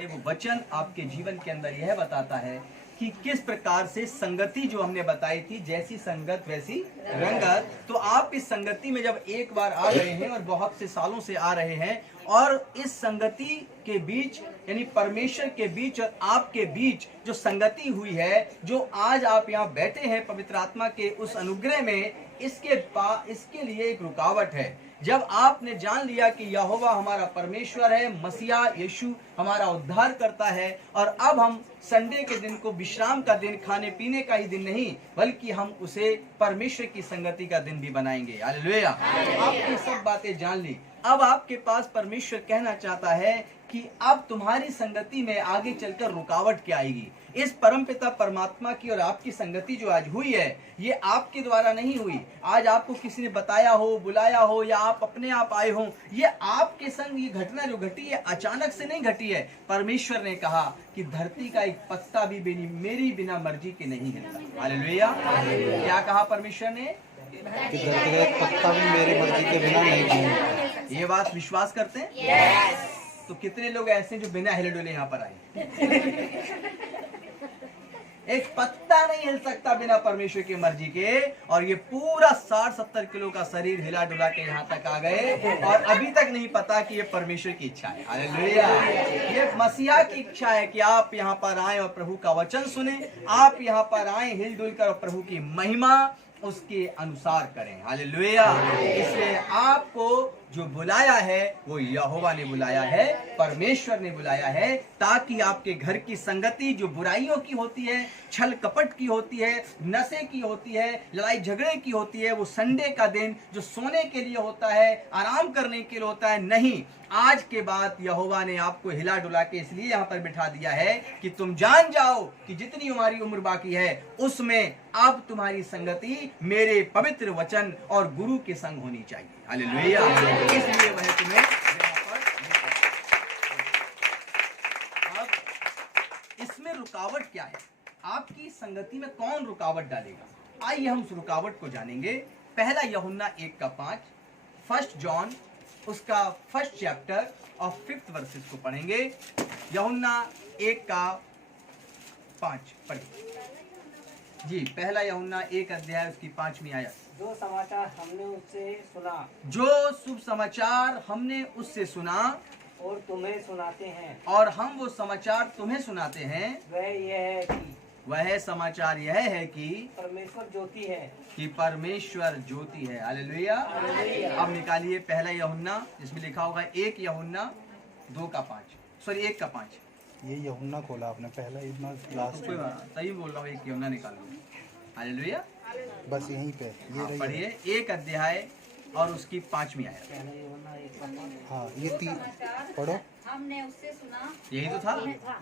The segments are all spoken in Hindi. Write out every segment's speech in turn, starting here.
एवं वचन आपके जीवन के अंदर यह बताता है कि किस प्रकार से संगति जो हमने बताई थी, जैसी संगत वैसी रंगत। तो आप इस संगति में जब एक बार आ गए हैं और बहुत से सालों से आ रहे हैं, और इस संगति के बीच यानी परमेश्वर के बीच और आपके बीच जो संगति हुई है, जो आज आप यहाँ बैठे हैं पवित्र आत्मा के उस अनुग्रह में, इसके लिए एक रुकावट है। जब आपने जान लिया कि यहोवा हमारा परमेश्वर है, मसीहा यीशु हमारा उद्धार करता है, और अब हम संडे के दिन को विश्राम का दिन, खाने पीने का ही दिन नहीं, बल्कि हम उसे परमेश्वर की संगति का दिन भी बनाएंगे। हालेलुया। आपकी सब बातें जान ली। अब आपके पास परमेश्वर कहना चाहता है कि अब तुम्हारी संगति में आगे चलकर रुकावट क्या आएगी। इस परमपिता परमात्मा की और आपकी संगति जो आज हुई है, ये आपके द्वारा नहीं हुई। आज आपको किसी ने बताया हो, बुलाया हो, या आप अपने आप आए हो, ये आपके संग ये घटना जो घटी है अचानक से नहीं घटी है। परमेश्वर ने कहा कि धरती का एक पत्ता भी मेरी बिना मर्जी के नहीं हिलता। हालेलुया। क्या कहा परमेश्वर ने? कि धरती का एक पत्ता भी मेरी मर्जी के बिना नहीं घूमता। ये बात विश्वास करते हैं? yes. तो कितने लोग ऐसे जो बिना हिले डुले यहाँ पर आए? एक पत्ता नहीं हिल सकता बिना परमेश्वर की मर्जी के, और ये पूरा 60-70 किलो का शरीर हिला डुला के यहाँ तक आ गए, और अभी तक नहीं पता कि ये परमेश्वर की इच्छा है। हालेलुया। ये मसीहा की इच्छा है कि आप यहाँ पर आए और प्रभु का वचन सुने, आप यहाँ पर आए हिलडुल कर प्रभु की महिमा उसके अनुसार करें। हालेलुया। इसलिए आपको जो बुलाया है वो यहोवा ने बुलाया है, परमेश्वर ने बुलाया है, ताकि आपके घर की संगति जो बुराइयों की होती है, छल कपट की होती है, नशे की होती है, लड़ाई झगड़े की होती है, वो संडे का दिन जो सोने के लिए होता है, आराम करने के लिए होता है, नहीं, आज के बाद यहोवा ने आपको हिला डुला के इसलिए यहाँ पर बिठा दिया है कि तुम जान जाओ कि जितनी हमारी उम्र बाकी है उसमें अब तुम्हारी संगति मेरे पवित्र वचन और गुरु के संग होनी चाहिए। हालेलुया। इसलिए वह तुम्हें यहाँ पर। अब इसमें रुकावट क्या है? आपकी संगति में कौन रुकावट डालेगा? आइए हम उस रुकावट को जानेंगे। पहला यूहन्ना 1:5, 1 जॉन उसका 1 चैप्टर और 5 वर्सेस को पढ़ेंगे। यूहन्ना 1:5 पढ़िए जी। पहला यूहन्ना 1 अध्याय उसकी 5वीं आयत। जो समाचार हमने उससे सुना, जो शुभ समाचार हमने उससे सुना और तुम्हें सुनाते हैं, और हम वो समाचार तुम्हें सुनाते हैं, वह समाचार यह है कि परमेश्वर ज्योति है, कि परमेश्वर ज्योति है। हालेलुया। अब निकालिए पहला यूहन्ना, जिसमें लिखा होगा 1 यूहन्ना 2:5, सॉरी 1:5। ये यूहन्ना खोला आपने, पहला यूहन्ना लास्ट। सही बोल रहा हूँ, 1 यूहन्ना निकालो। हालेलुया। बस यहीं पे ये रही। पढ़िए 1 अध्याय और उसकी 5वीं आयत। हाँ ये 3 पढ़ो। हमने उससे सुना, यही तो था।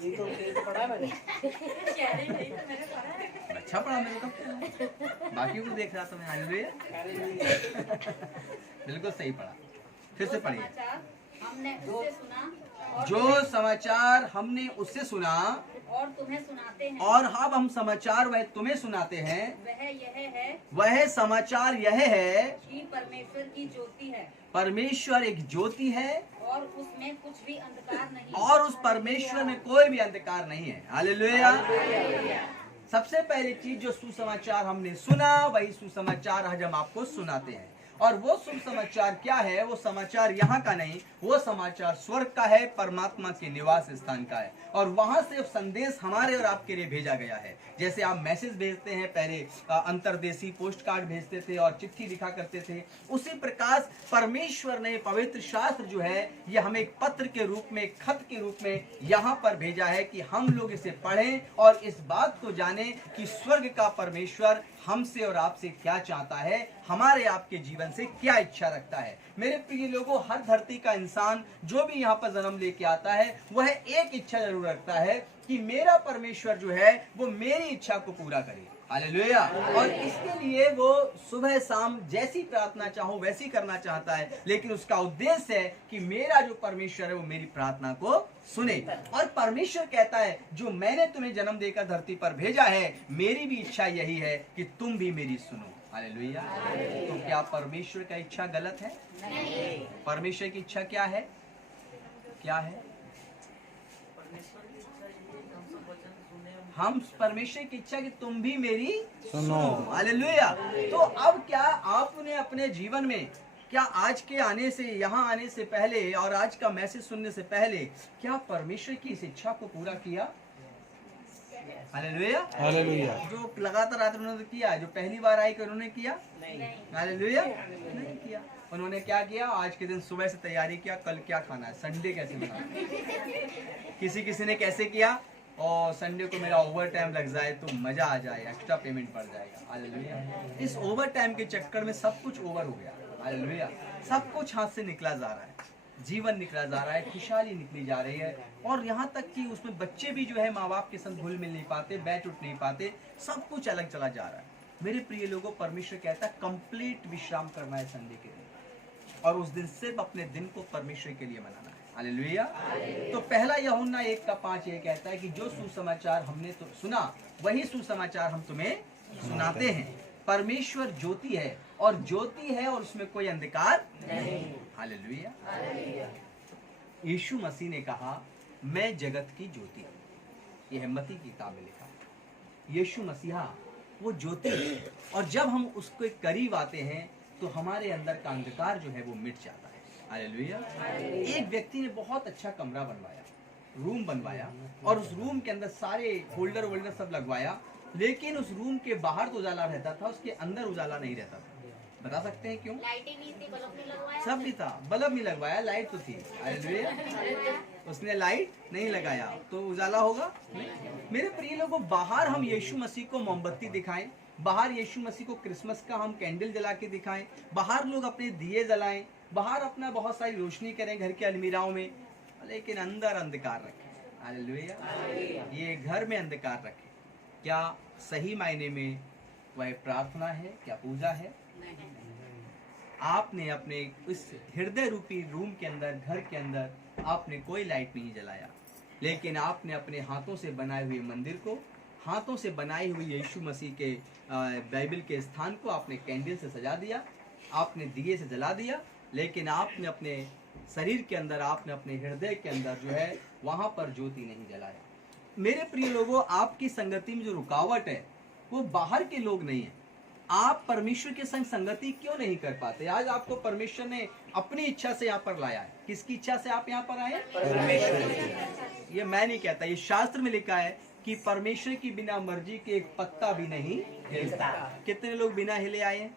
ये तो पढ़ा मैंने। अच्छा पढ़ा मैंने तो, बाकी को देख रहा था मैं। हालेलुया। बिल्कुल सही पढ़ा। फिर से पढ़िए। हमने उससे सुना, जो समाचार हमने उससे सुना और तुम्हें सुनाते हैं, और अब हम समाचार वह तुम्हें सुनाते हैं, वह समाचार यह है कि परमेश्वर की ज्योति है, परमेश्वर एक ज्योति है, और उसमें कुछ भी अंधकार नहीं, और उस परमेश्वर में कोई भी अंधकार नहीं है। हालेलुया। सबसे पहली चीज जो सुसमाचार हमने सुना, वही सुसमाचार आज हम आपको सुनाते हैं। और वो शुभ समाचार क्या है? वो समाचार यहाँ का नहीं, वो समाचार स्वर्ग का है, परमात्मा के निवास स्थान का है, और वहां से संदेश हमारे और आपके लिए भेजा गया है। जैसे आप मैसेज भेजते हैं, पहले अंतरदेशी पोस्ट कार्ड भेजते थे और चिट्ठी लिखा करते थे, उसी प्रकार परमेश्वर ने पवित्र शास्त्र जो है ये हमें एक पत्र के रूप में, एक खत के रूप में यहाँ पर भेजा है कि हम लोग इसे पढ़ें और इस बात को जानें कि स्वर्ग का परमेश्वर हमसे और आपसे क्या चाहता है, हमारे आपके जीवन से क्या इच्छा रखता है। मेरे प्रिय लोगों, हर धरती का इंसान जो भी यहाँ पर जन्म लेके आता है, वह एक इच्छा जरूर रखता है कि मेरा परमेश्वर जो है वो मेरी इच्छा को पूरा करे। हालेलुया। और इसके लिए वो सुबह शाम जैसी प्रार्थना चाहो वैसी करना चाहता है, लेकिन उसका उद्देश्य है कि मेरा जो परमेश्वर है वो मेरी प्रार्थना को सुने। और परमेश्वर कहता है जो मैंने तुम्हें जन्म देकर धरती पर भेजा है, मेरी भी इच्छा यही है कि तुम भी मेरी सुनो। हालेलुया। तो क्या परमेश्वर का इच्छा गलत है? नहीं। परमेश्वर की इच्छा क्या है? क्या है? हम परमेश्वर की इच्छा कि तुम भी मेरी सुनो। हालेलुया। तो अब क्या आपने अपने जीवन में क्या आज के आने से, यहाँ आने से पहले और आज का मैसेज सुनने से पहले क्या परमेश्वर की इस इच्छा को पूरा किया? हालेलुया। हालेलुया। जो लगातार आते उन्होंने किया, जो पहली बार आई उन्होंने किया नहीं। हालेलुया नहीं किया। उन्होंने क्या किया? आज के दिन सुबह से तैयारी किया, कल क्या खाना है, संडे कैसे मनाना है। किसी ने कैसे किया, और संडे को मेरा ओवर टाइम लग जाए तो मजा आ जाए, एक्स्ट्रा पेमेंट बढ़ जाएगा। हालेलुया। इस ओवर टाइम के चक्कर में सब कुछ ओवर हो गया। हालेलुया। सब कुछ हाथ से निकला जा रहा है, जीवन निकला जा रहा है, खुशहाली निकली जा रही है, और यहाँ तक कि उसमें बच्चे भी जो है माँ बाप के संग घुल मिल नहीं पाते, बैठ उठ नहीं पाते, सब कुछ अलग चला जा रहा है। मेरे प्रिय लोगों, परमेश्वर कहता है कंप्लीट विश्राम करना है संडे के दिन, और उस दिन सिर्फ अपने दिन को परमेश्वर के लिए मनाना है। हालेलुया। तो पहला यूहन्ना 1:5 ये कहता है कि जो सुसमाचार हमने तो सुना वही सुसमाचार हम तुम्हें सुनाते हैं। परमेश्वर ज्योति है, और ज्योति है और उसमें कोई अंधकार नहीं। हालेलुया। यीशु मसीह ने कहा मैं जगत की ज्योति हूं। यह मत्ती की किताब में लिखा। यीशु मसीहा वो ज्योति है, और जब हम उसके करीब आते हैं तो हमारे अंदर का अंधकार जो है वो मिट जाता है। हालेलुया। एक व्यक्ति ने बहुत अच्छा कमरा बनवाया, रूम बनवाया, और उस रूम के अंदर सारे होल्डर वोल्डर सब लगवाया, लेकिन उस रूम के बाहर तो उजाला रहता था, उसके अंदर उजाला नहीं रहता था। बता सकते हैं क्यों? लाइटें नहीं थी, बल्ब नहीं लगवाया, सब भी था, बल्ब नहीं लगवाया, लाइट तो थी। हालेलुया। उसने लाइट नहीं लगाया तो उजाला होगा नहीं। मेरे प्रिय लोगों, बाहर हम यीशु मसीह को मोमबत्ती दिखाएं, बाहर यीशु मसीह को क्रिसमस का हम कैंडल जला के दिखाएं, बाहर लोग अपने दिए जलाएं, बाहर अपना बहुत सारी रोशनी करें घर के अलमीराओं में, लेकिन अंदर अंधकार रखें। हालेलुया। ये घर में अंधकार रखें। क्या सही मायने में वह प्रार्थना है? क्या पूजा है? आपने अपने इस हृदय रूपी रूम के अंदर, घर के अंदर आपने कोई लाइट नहीं जलाया, लेकिन आपने अपने हाथों से बनाए हुए मंदिर को, हाथों से बनाई हुई यीशु मसीह के बाइबल के स्थान को आपने कैंडल से सजा दिया, आपने दिए से जला दिया, लेकिन आपने अपने शरीर के अंदर, आपने अपने हृदय के अंदर जो है वहां पर ज्योति नहीं जलाया। मेरे प्रिय लोगों, आपकी संगति में जो रुकावट है वो बाहर के लोग नहीं है। आप परमेश्वर के संग संगति क्यों नहीं कर पाते? आज आपको परमेश्वर ने अपनी इच्छा से यहाँ पर लाया है। किसकी इच्छा से आप यहाँ पर आए हैं? परमेश्वर। ये मैं नहीं कहता, ये शास्त्र में लिखा है कि परमेश्वर की बिना मर्जी के एक पत्ता भी नहीं हिलता। कितने लोग बिना हिले आए हैं?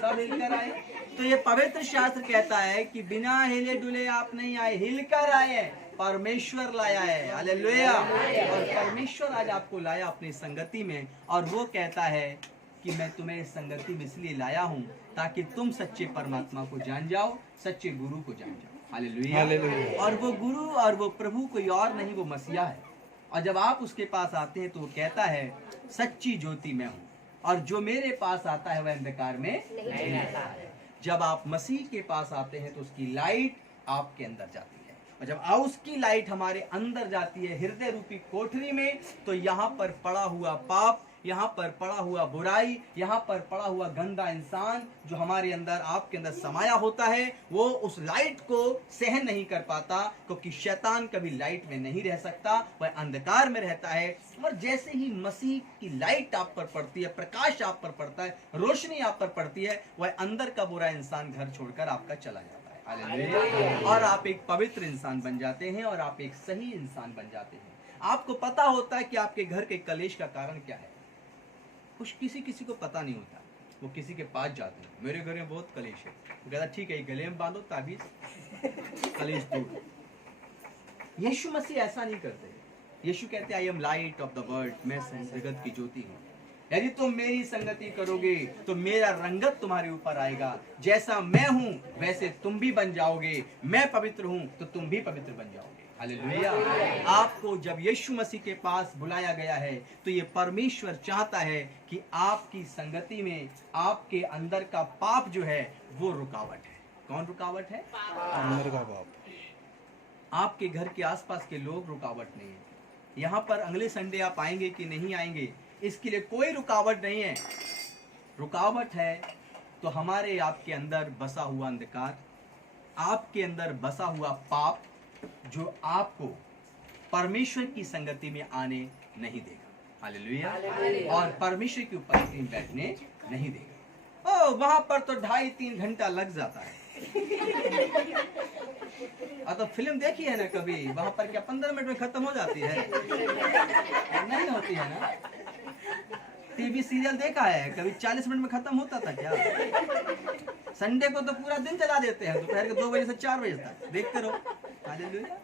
सब हिलकर आए। तो ये पवित्र शास्त्र कहता है कि बिना हिले डुले आप नहीं आए, हिलकर आए हैं। परमेश्वर लाया है। हालेलुया। और परमेश्वर आज आपको लाया अपनी संगति में, और वो कहता है कि मैं तुम्हें इस संगति में इसलिए लाया हूँ ताकि तुम सच्चे परमात्मा को जान जाओ, सच्चे गुरु को जान जाओ। हालेलुया। और वो गुरु और वो प्रभु कोई और नहीं, वो मसीहा है। और जब आप उसके पास आते हैं तो वो कहता है सच्ची ज्योति मैं हूँ, और जो मेरे पास आता है वह अंधकार में नहीं रहता है। जब आप मसीह के पास आते हैं तो उसकी लाइट आपके अंदर जाती है, और जब उसकी लाइट हमारे अंदर जाती है हृदय रूपी कोठरी में, तो यहाँ पर पड़ा हुआ पाप, यहाँ पर पड़ा हुआ बुराई, यहाँ पर पड़ा हुआ गंदा इंसान जो हमारे अंदर, आपके अंदर समाया होता है, वो उस लाइट को सहन नहीं कर पाता, क्योंकि शैतान कभी लाइट में नहीं रह सकता, वह अंधकार में रहता है। और जैसे ही मसीह की लाइट आप पर पड़ती है, प्रकाश आप पर पड़ता है, रोशनी आप पर पड़ती है, वह अंदर का बुरा इंसान घर छोड़कर आपका चला जाता है। और आप एक पवित्र इंसान बन जाते हैं, और आप एक सही इंसान बन जाते हैं। आपको पता होता है कि आपके घर के कलेश का कारण क्या है। कुछ किसी को पता नहीं होता, वो किसी के पास जाते हैं, मेरे घर में बहुत कलेश है, वो कहता ठीक है गले में बांधो ताबीज, कलेश दूर। यीशु मसीह ऐसा नहीं करते। यीशु कहते I am light of the world, मैं जगत की ज्योति हूँ। यदि तुम मेरी संगति करोगे तो मेरा रंगत तुम्हारे ऊपर आएगा, जैसा मैं हूँ वैसे तुम भी बन जाओगे। मैं पवित्र हूँ तो तुम भी पवित्र बन जाओगे। हालेलुया। आपको जब यीशु मसीह के पास बुलाया गया है तो ये परमेश्वर चाहता है कि आपकी संगति में आपके अंदर का पाप जो है वो रुकावट है। कौन रुकावट है? अंदर का पाप। आपके घर के आसपास के लोग रुकावट नहीं है। यहाँ पर अगले संडे आप आएंगे कि नहीं आएंगे, इसके लिए कोई रुकावट नहीं है। रुकावट है तो हमारे आपके अंदर बसा हुआ अंधकार, आपके अंदर बसा हुआ पाप, जो आपको परमेश्वर की संगति में आने नहीं देगा। हालेलुया। और परमेश्वर के ऊपर बैठने नहीं देगा। ओ वहां पर तो 2.5-3 घंटा लग जाता है। तो फिल्म देखी है ना कभी, वहां पर क्या 15 मिनट में खत्म हो जाती है? नहीं होती है ना। टीवी सीरियल देखा है कभी 40 मिनट में खत्म होता था क्या? संडे को तो पूरा दिन चला देते हैं, दोपहर के 2 बजे से 4 बजे तक देखते रहो। हालेलुया।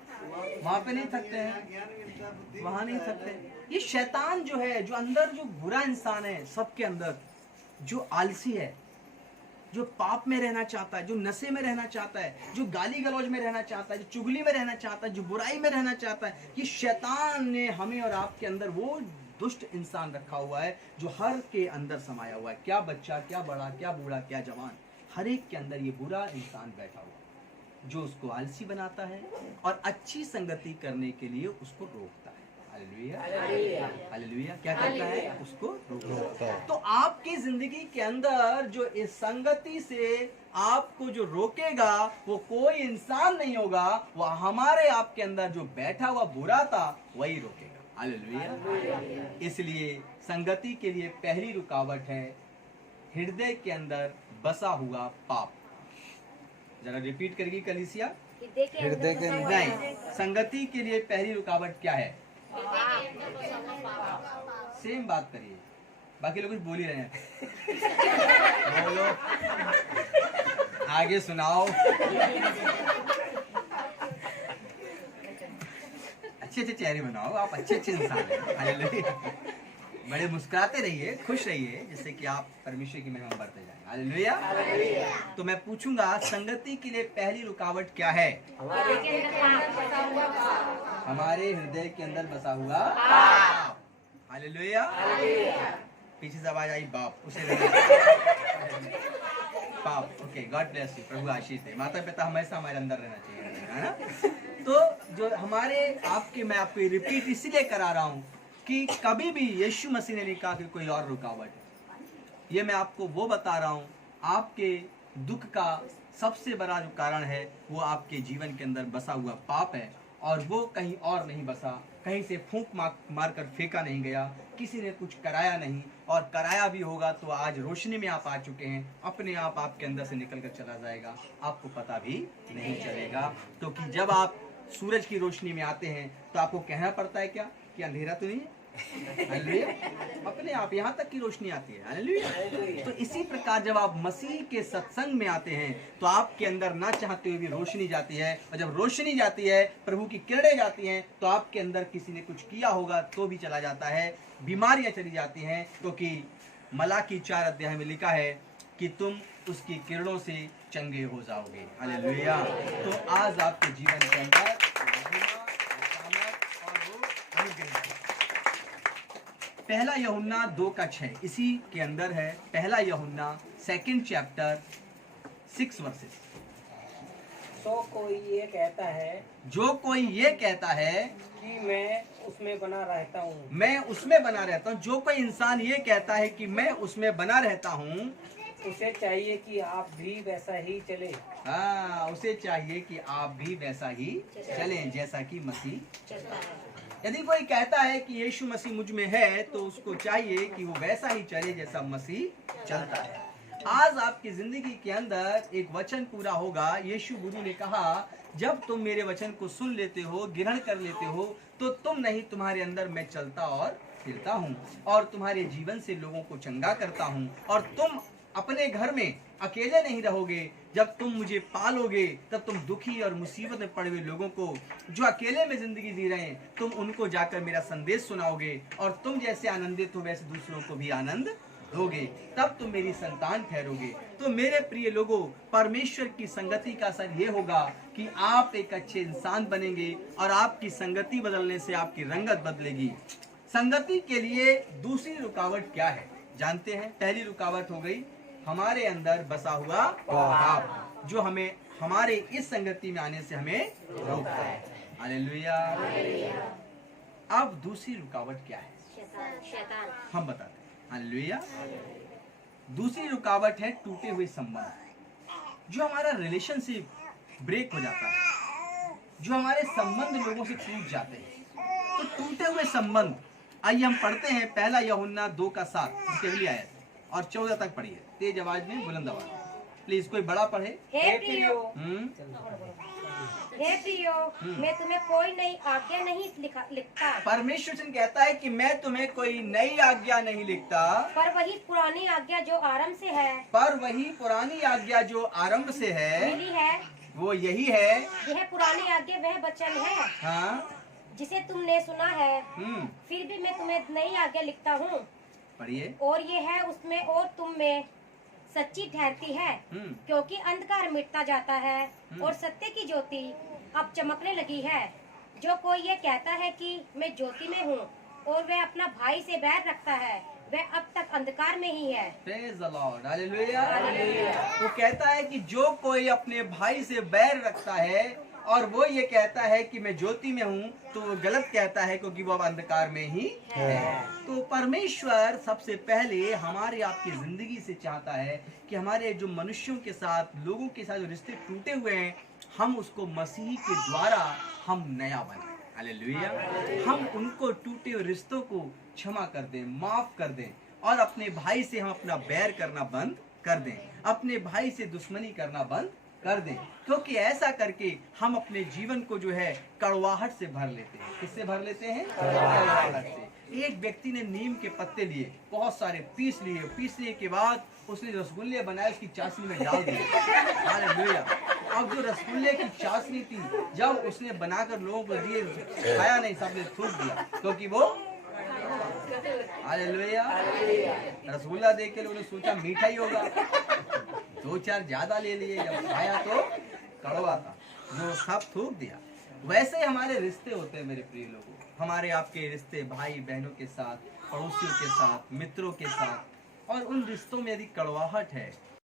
वहां पे नहीं थकते हैं, वहां नहीं थकते। ये शैतान जो है, जो अंदर जो बुरा इंसान है सबके अंदर, जो आलसी है, जो पाप में रहना चाहता है, जो नशे में रहना चाहता है, जो गाली गलौज में रहना चाहता है, जो चुगली में रहना चाहता है, जो बुराई में रहना चाहता है, ये शैतान ने हमें और आपके अंदर वो दुष्ट इंसान रखा हुआ है जो हर के अंदर समाया हुआ है। क्या बच्चा, क्या बड़ा, क्या बूढ़ा, क्या जवान, हर एक के अंदर ये बुरा इंसान बैठा हुआ है जो उसको आलसी बनाता है और अच्छी संगति करने के लिए उसको रोकता है। हालेलुया। हालेलुया। क्या करता है? उसको रोकता है। तो आपकी जिंदगी के अंदर जो इस संगति से आपको जो रोकेगा वो कोई इंसान नहीं होगा, वो हमारे आपके अंदर जो बैठा हुआ बुरा था वही रोकेगा। हालेलुया। इसलिए संगति के लिए पहली रुकावट है हृदय के अंदर बसा हुआ पाप। जरा रिपीट करेगी कलीसिया। हृदय के नहीं, संगति के लिए पहली रुकावट क्या है? सेम बात करिए, बाकी लोग कुछ बोल ही रहे हैं। बोलो, आगे सुनाओ। अच्छे अच्छे चेहरे बनाओ, आप अच्छे अच्छे इंसान हैं। हालेलुया। बड़े मुस्कुराते रहिए, खुश रहिए, जिससे कि आप परमेश्वर की महिमा बढ़ते जाएं। हालेलुया। तो मैं पूछूंगा, संगति के लिए पहली रुकावट क्या है? हमारे हृदय के अंदर बसा हुआ पाप। हालेलुया। पीछे से आवाज आई बाप, उसे पाप। ओके, गॉड ब्लेस यू, प्रभु आशीष दे। माता पिता हमेशा हमारे अंदर रहना चाहिए, है ना? तो जो हमारे आपके, मैं आपको रिपीट इसलिए करा रहा हूँ कि कभी भी यीशु मसीह ने नहीं कहा कि कोई और रुकावट है। ये मैं आपको वो बता रहा हूँ, आपके दुख का सबसे बड़ा जो कारण है वो आपके जीवन के अंदर बसा हुआ पाप है, और वो कहीं और नहीं बसा, कहीं से फूंक मार कर फेंका नहीं गया, किसी ने कुछ कराया नहीं, और कराया भी होगा तो आज रोशनी में आप आ चुके हैं, अपने आप आपके अंदर से निकल कर चला जाएगा, आपको पता भी नहीं चलेगा। क्योंकि जब आप सूरज की रोशनी में आते हैं तो आपको कहना पड़ता है क्या कि अंधेरा तो नहीं है? हालेलुया। अपने आप यहाँ तक की रोशनी आती है। हालेलुया। तो इसी प्रकार जब आप मसीह के सत्संग में आते हैं तो आपके अंदर ना चाहते हुए भी रोशनी जाती है, और जब रोशनी जाती है, प्रभु की किरणें जाती हैं, तो आपके अंदर किसी ने कुछ किया होगा तो भी चला जाता है, बीमारियां चली जाती हैं, क्योंकि मलाकी 4 अध्याय में लिखा है कि तुम उसकी किरणों से चंगे हो जाओगे। हालेलुया। तो आज आपके जीवन के अंदर पहला यूहन्ना 2:6 इसी के अंदर है। पहला यूहन्ना 2nd चैप्टर 6 वर्सेस। सो कोई ये कहता है जो कोई ये कहता है कि मैं उसमें बना रहता हूँ, मैं उसमें बना रहता हूँ, जो कोई इंसान ये कहता है कि मैं उसमें बना रहता हूँ, उसे चाहिए कि आप भी वैसा ही चले। हाँ, उसे चाहिए कि आप भी वैसा ही चलें जैसा कि मसीह। यदि कोई कहता है कि यीशु मसीह मुझ में है तो उसको चाहिए कि वो वैसा ही चले जैसा मसीह चलता है। आज आपकी जिंदगी के अंदर एक वचन पूरा होगा। यीशु गुरु ने कहा, जब तुम मेरे वचन को सुन लेते हो, ग्रहण कर लेते हो, तो तुम नहीं, तुम्हारे अंदर मैं चलता और फिरता हूँ, और तुम्हारे जीवन से लोगों को चंगा करता हूँ, और तुम अपने घर में अकेले नहीं रहोगे। जब तुम मुझे पालोगे तब तुम दुखी और मुसीबत में पड़े हुए लोगों को, जो अकेले में जिंदगी जी रहे हैं, तुम उनको जाकर मेरा संदेश सुनाओगे, और तुम जैसे आनंदित हो वैसे दूसरों को भी आनंद दोगे, तब तुम मेरी संतान ठहरोगे। तो मेरे प्रिय लोगों, परमेश्वर की संगति का असर ये होगा कि आप एक अच्छे इंसान बनेंगे, और आपकी संगति बदलने से आपकी रंगत बदलेगी। संगति के लिए दूसरी रुकावट क्या है जानते हैं? पहली रुकावट हो गई हमारे अंदर बसा हुआ पाप, जो हमें हमारे इस संगति में आने से हमें रोकता है। हालेलुया। अब दूसरी रुकावट क्या है शैतान। हम बताते हैं। हालेलुया। दूसरी रुकावट है टूटे हुए संबंध। जो हमारा रिलेशनशिप ब्रेक हो जाता है, जो हमारे संबंध लोगों से टूट जाते हैं, टूटे हुए संबंध, आइए हम पढ़ते हैं पहला यूहन्ना 2:7 इसके अगली आयत और 14 तक पढ़िए, तेज आवाज में, बुलंद आवाज में। प्लीज कोई बड़ा पढ़े। हे प्रियो, मैं तुम्हें कोई नई आज्ञा नहीं लिखता, परमेश्वर वचन कहता है कि मैं तुम्हें कोई नई आज्ञा नहीं लिखता, पर वही पुरानी आज्ञा जो आरंभ से है, पर वही पुरानी आज्ञा जो आरंभ से है मिली है। वो यही है। यह पुरानी आज्ञा वह वचन है हाँ, जिसे तुमने सुना है, हम्म, फिर भी मैं तुम्हें नई आज्ञा लिखता हूँ, पढ़िए। और ये है उसमें और तुम में सच्ची ठहरती है, क्योंकि अंधकार मिटता जाता है और सत्य की ज्योति अब चमकने लगी है। जो कोई ये कहता है कि मैं ज्योति में हूँ और वह अपना भाई से बैर रखता है, वह अब तक अंधकार में ही है। Praise the Lord, hallelujah. वो कहता है कि जो कोई अपने भाई से बैर रखता है और वो ये कहता है कि मैं ज्योति में हूँ, तो वो गलत कहता है, क्योंकि वो अब अंधकार में ही है। तो परमेश्वर सबसे पहले हमारे आपकी जिंदगी से चाहता है कि हमारे जो मनुष्यों के साथ, लोगों के साथ जो रिश्ते टूटे हुए हैं, हम उसको मसीह के द्वारा हम नया बनाएं। हालेलुया। हम उनको टूटे हुए रिश्तों को क्षमा कर दें, माफ कर दें, और अपने भाई से हम अपना बैर करना बंद कर दें, अपने भाई से दुश्मनी करना बंद कर दें, क्योंकि ऐसा करके हम अपने जीवन को जो है कड़वाहट से भर लेते हैं। किससे भर लेते हैं? कड़वाहट से। एक व्यक्ति ने नीम के पत्ते लिए, बहुत सारे पीस लिए, पीसने के बाद उसने रसगुल्ले बनाए, उसकी चाशनी में डाल दिए। हालेलुया। अब जो रसगुल्ले की चाशनी थी, जब उसने बनाकर लोगों को दिए, खाया नहीं, सबने थूक दिया, क्योंकि वो हालेलुया रसगुल्ला देख के लोगों ने सोचा मीठा ही होगा, 2-4 ज्यादा ले लिए, जब खाया तो कड़वा था, जो सब थूक दिया। वैसे ही हमारे रिश्ते होते हैं मेरे प्रिय लोगों, हमारे आपके रिश्ते भाई बहनों के साथ, पड़ोसियों के साथ, मित्रों के साथ, और उन रिश्तों में यदि कड़वाहट है,